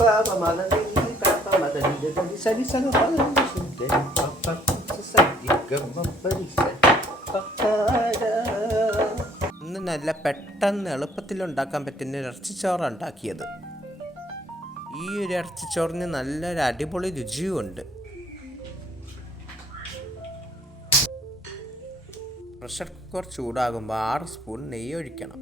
ഇന്ന് നല്ല പെട്ടെന്ന് എളുപ്പത്തിൽ ഉണ്ടാക്കാൻ പറ്റുന്ന ഇറച്ചിച്ചോറാണ് ഉണ്ടാക്കിയത്. ഈ ഒരു ഇറച്ചിച്ചോറിന് നല്ലൊരു അടിപൊളി രുചിയുമുണ്ട്. പ്രഷർ കുക്കർ ചൂടാകുമ്പോൾ 6 സ്പൂൺ നെയ്യ് ഒഴിക്കണം.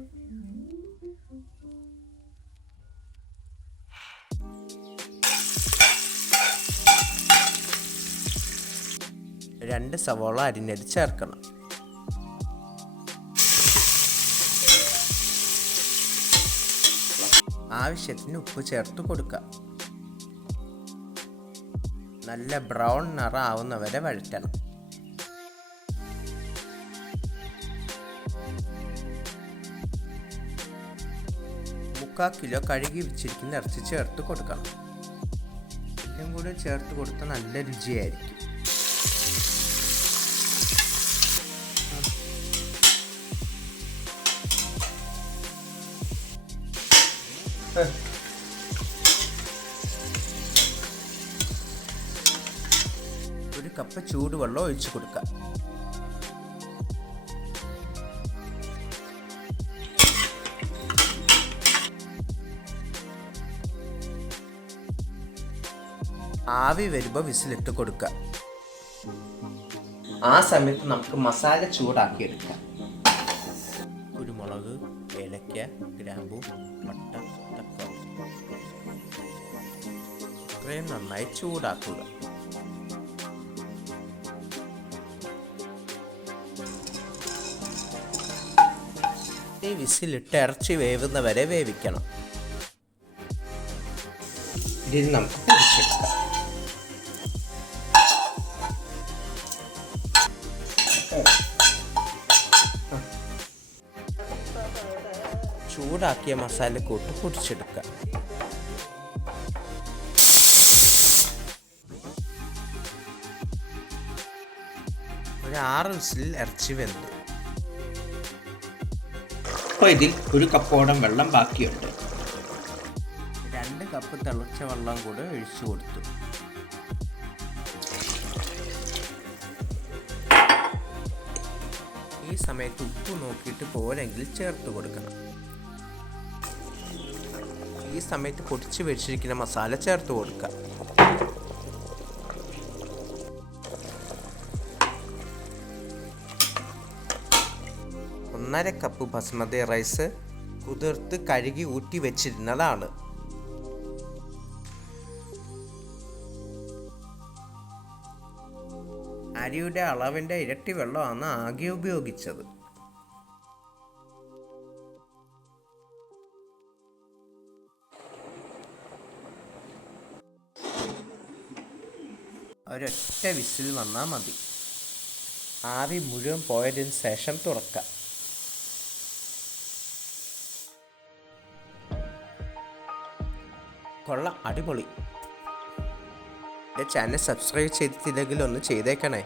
രണ്ട് സവോള അരിഞ്ഞത് ചേർക്കണം. ആവശ്യത്തിന് ഉപ്പ് ചേർത്ത് കൊടുക്കുക. നല്ല ബ്രൗൺ നിറം ആവുന്നവരെ വഴറ്റണം. മുക്കാൽ കിലോ കഴുകി വെച്ചിരിക്കുന്ന ഇറച്ചി ചേർത്ത് കൊടുക്കണം. എല്ലാം കൂടെ ചേർത്ത് കൊടുത്താൽ നല്ല രുചിയായിരിക്കും. ഒരു കപ്പ് ചൂടുവെള്ളം ഒഴിച്ചു കൊടുക്കുക. ആവി വരുമ്പോൾ വിസിലിട്ട് കൊടുക്കുക. ആ സമയത്ത് നമുക്ക് മസാല ചൂടാക്കിയെടുക്കാം. കുരുമുളക്, ഏലക്ക, ഗ്രാമ്പൂ, പട്ട, തക്കാളി ഇത്രയും നന്നായി ചൂടാക്കുക. ഈ വിസിലിട്ട് ഇറച്ചി വേവുന്നവരെ വേവിക്കണം. ഇതിന് നമുക്ക് പൊരിച്ചെടുക്കാം. ചൂടാക്കിയ മസാലക്കൂട്ട് പൊടിച്ചെടുക്കുക. ഒരു 6 വിസിലിൽ ഇറച്ചി വെന്തു. അപ്പോൾ ഇതിൽ 1 കപ്പോളം വെള്ളം ബാക്കിയുണ്ട്. 2 കപ്പ് തിളച്ച വെള്ളം കൂടെ ഒഴിച്ചു കൊടുത്തു. ഈ സമയത്ത് ഉപ്പ് നോക്കിയിട്ട് പോരെങ്കിൽ ചേർത്ത് കൊടുക്കണം. ഈ സമയത്ത് പൊടിച്ച് വെച്ചിരിക്കുന്ന മസാല ചേർത്ത് കൊടുക്കുക. ഒന്നര കപ്പ് ബസ്മതി റൈസ് കുതിർത്ത് കഴുകി ഊറ്റി വെച്ചിരുന്നതാണ്. അരിയുടെ അളവിൻ്റെ ഇരട്ടി വെള്ളമാണ് ആകെ ഉപയോഗിച്ചത്. ഒരൊറ്റ വിസിൽ വന്നാൽ മതി. ആവി മുഴുവൻ പോയതിന് ശേഷം തുറക്കാം. കൊള്ളാം, അടിപൊളി. എൻ്റെ ചാനൽ സബ്സ്ക്രൈബ് ചെയ്തിട്ടില്ലെങ്കിൽ ഒന്ന് ചെയ്തേക്കണേ.